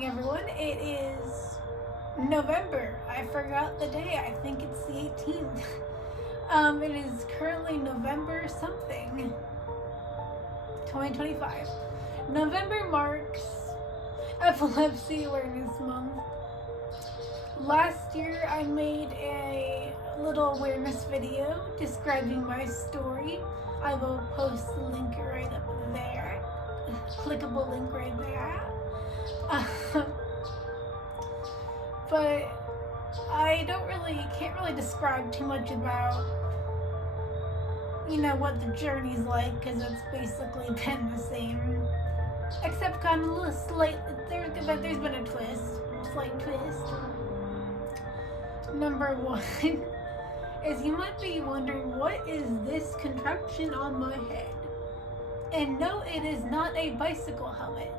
Everyone, it is November. I forgot the day. I think it's the 18th. It is currently November something, 2025. November marks Epilepsy Awareness Month. Last year I made a little awareness video describing my story. I will post the link right up there. Clickable link right there. But I can't really describe too much about, what the journey's like, because it's basically been the same, except kind of a little there's been a slight twist. Number one is you might be wondering, what is this contraption on my head? And no, it is not a bicycle helmet.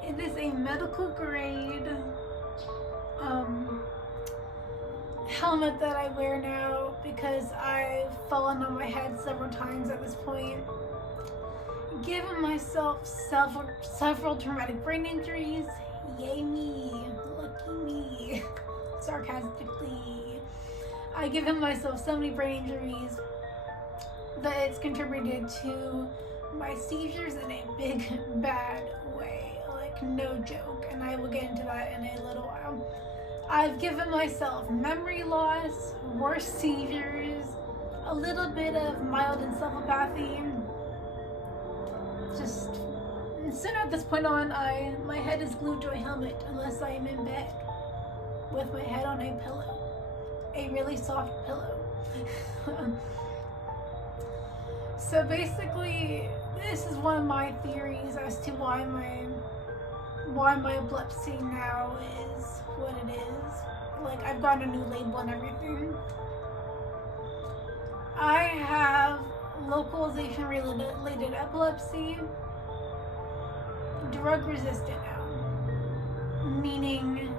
It is a medical grade helmet that I wear now because I've fallen on my head several times at this point, given myself several traumatic brain injuries. Yay me, lucky me. Sarcastically, I've given myself so many brain injuries that it's contributed to my seizures in a big bad way, like no joke, and I will get into that in a little while. I've given myself memory loss, worse seizures, a little bit of mild encephalopathy. Just soon at this point on, my head is glued to a helmet unless I am in bed with my head on a pillow, a really soft pillow. So basically, this is one of my theories as to why my epilepsy now is what it is. Like, I've got a new label and everything. I have localization related epilepsy, drug resistant now, meaning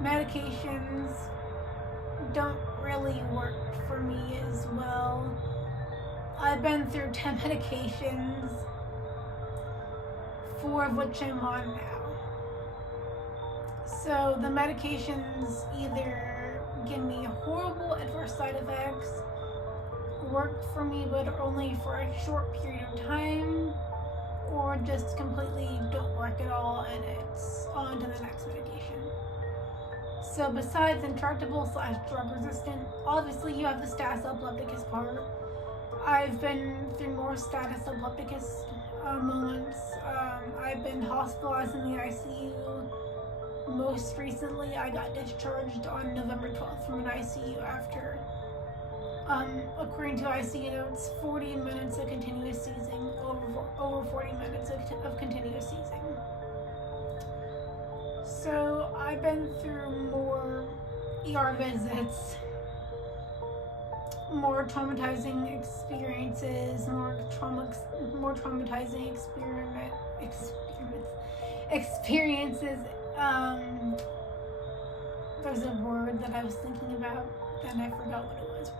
medications don't really work for me as well. I've been through 10 medications, 4 of which I'm on now. So the medications either give me horrible adverse side effects, work for me but only for a short period of time, or just completely don't work at all and it's on to the next medication. So besides intractable / drug resistant, obviously you have the status epilepticus part. I've been through more status epilepticus moments. I've been hospitalized in the ICU. Most recently, I got discharged on November 12th from an ICU after, according to ICU notes, 40 minutes of continuous seizing, over 40 minutes of continuous seizing. So I've been through more ER visits, more traumatizing experiences, more traumatizing experiences. There's a word that I was thinking about and I forgot what it was.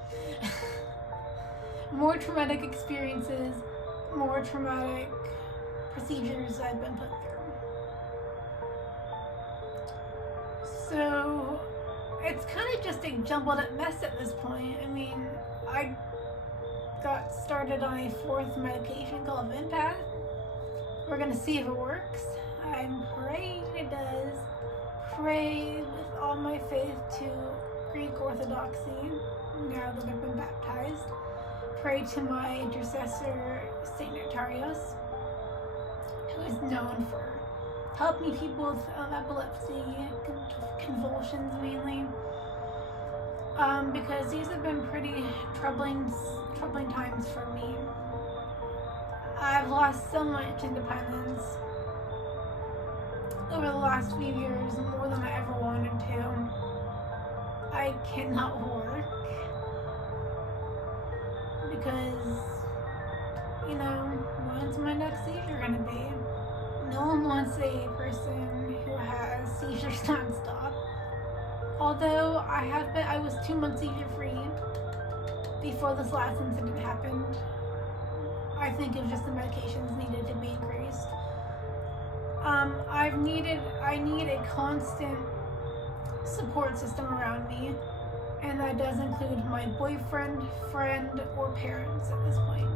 More traumatic experiences, more traumatic procedures I've been put through. So it's kind of just a jumbled up mess at this point. I mean, I got started on a 4th medication called Vinpath. We're gonna see if it works. I'm praying it does. Pray with all my faith to Greek Orthodoxy now that I've been baptized. Pray to my intercessor, Saint Notarios, who is known for helping people with epilepsy, convulsions mainly, because these have been pretty troubling times for me. I've lost so much independence over the last few years, more than I ever wanted to. I cannot work because, when's my next seizure gonna be? No one wants a person who has seizures nonstop. Although I was 2 months seizure free before this last incident happened. I think it was just the medications needed to be increased. I need a constant support system around me, and that does include my boyfriend, friend, or parents at this point,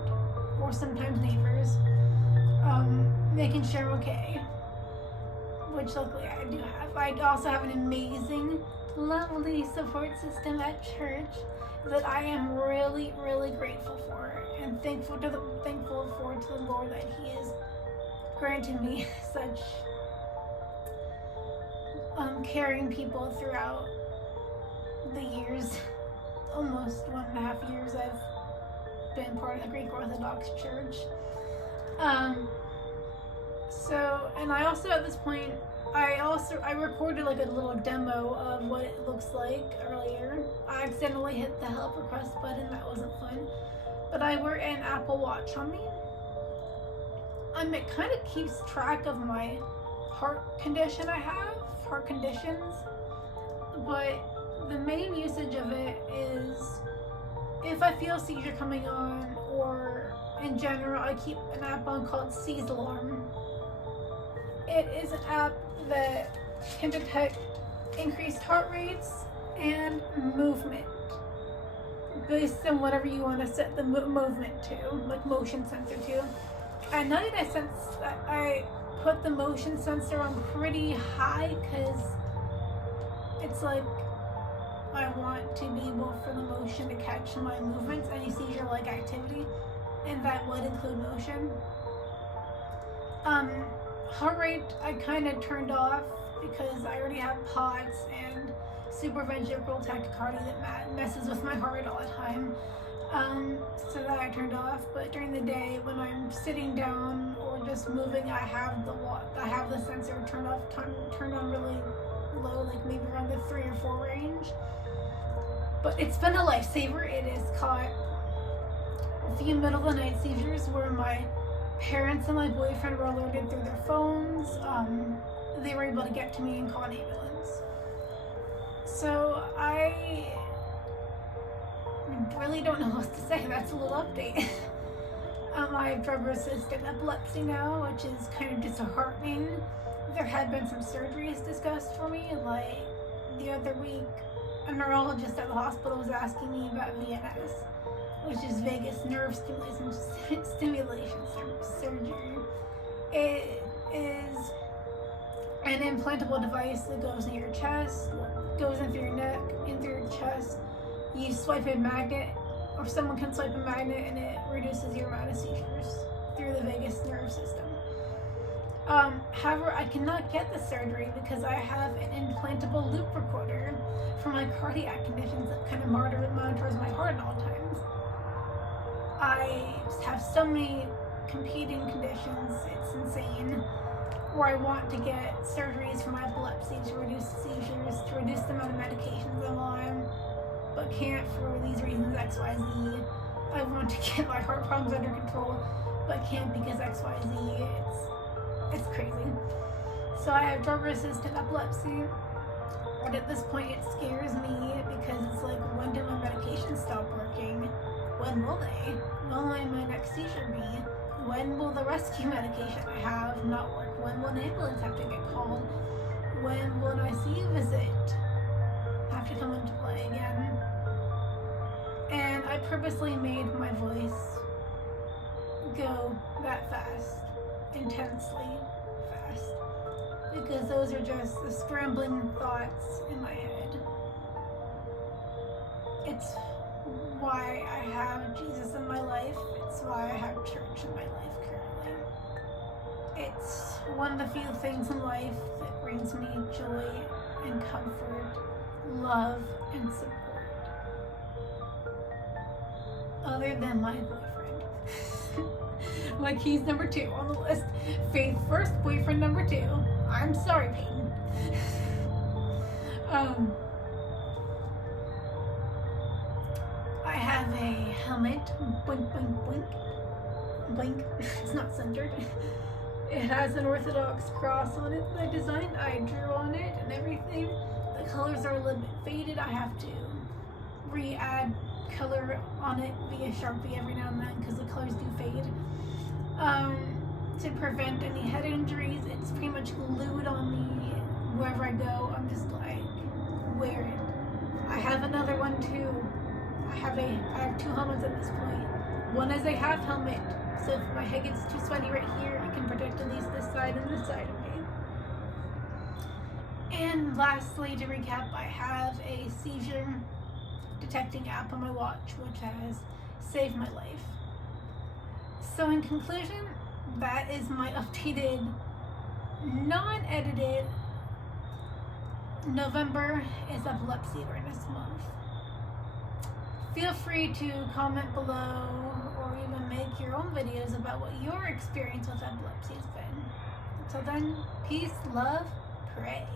or sometimes neighbors, making sure I'm okay, which luckily I do have. I also have an amazing, lovely support system at church that I am really, really grateful for, and thankful for to the Lord that He is granted me such caring people throughout the years, almost 1.5 years I've been part of the Greek Orthodox Church. So, and I also at this point, I recorded like a little demo of what it looks like earlier. I accidentally hit the help request button, that wasn't fun. But I wear an Apple Watch on me. It kind of keeps track of my heart conditions, but the main usage of it is if I feel a seizure coming on, or in general, I keep an app on called Seizure. It is an app that can detect increased heart rates and movement based on whatever you want to set the movement to, like motion sensor to. At night I put the motion sensor on pretty high because it's like I want to be able for the motion to catch my movements, any seizure-like activity, and that would include motion. Heart rate I kind of turned off because I already have POTS and supraventricular tachycardia that messes with my heart all the time. So that I turned off. But during the day, when I'm sitting down or just moving, I have the sensor turned on really low, like maybe around the 3 or 4 range. But it's been a lifesaver. It has caught a few middle of the night seizures where my parents and my boyfriend were alerted through their phones. They were able to get to me and call an ambulance. So I really don't know what to say. That's a little update. I have drug-resistant epilepsy now, which is kind of disheartening. There had been some surgeries discussed for me, like the other week, a neurologist at the hospital was asking me about VNS, which is vagus nerve stimulation surgery. It is an implantable device that goes in your chest, goes in through your neck, in through your chest. You swipe a magnet, or someone can swipe a magnet, and it reduces your amount of seizures through the vagus nerve system. However, I cannot get the surgery because I have an implantable loop recorder for my cardiac conditions that kind of monitors my heart at all times. I have so many competing conditions, it's insane, where I want to get surgeries for my epilepsy to reduce seizures, to reduce the amount of medications I'm on, but can't for these reasons, X, Y, Z. I want to get my heart problems under control, but can't because X, Y, Z. It's crazy. So I have drug-resistant epilepsy, and at this point it scares me because it's like, when do my medications stop working? When will they? When will my next seizure be? When will the rescue medication I have not work? When will an ambulance have to get called? When will an ICU visit have to come into play again? And I purposely made my voice go that fast, intensely fast, because those are just the scrambling thoughts in my head. It's why I have Jesus in my life. It's why I have church in my life currently. It's one of the few things in life that brings me joy and comfort, love and support. Other than my boyfriend. Like, he's number 2 on the list. Faith first, boyfriend number 2. I'm sorry, Peyton. I have a helmet. Boink, boink, boink. Blink. It's not centered. It has an Orthodox cross on it that I designed. I drew on it and everything. The colors are a little bit faded. I have to re-add color on it via Sharpie every now and then because the colors do fade. to prevent any head injuries. It's pretty much glued on me wherever I go. I'm just like, wear it. I have another one too. I have 2 helmets at this point. One is a half helmet, so if my head gets too sweaty right here, I can protect at least this side and this side of me. And lastly, to recap, I have a seizure detecting app on my watch, which has saved my life. So in conclusion, that is my updated, non-edited November is Epilepsy Awareness Month. Feel free to comment below or even make your own videos about what your experience with epilepsy has been. Until then, peace, love, pray.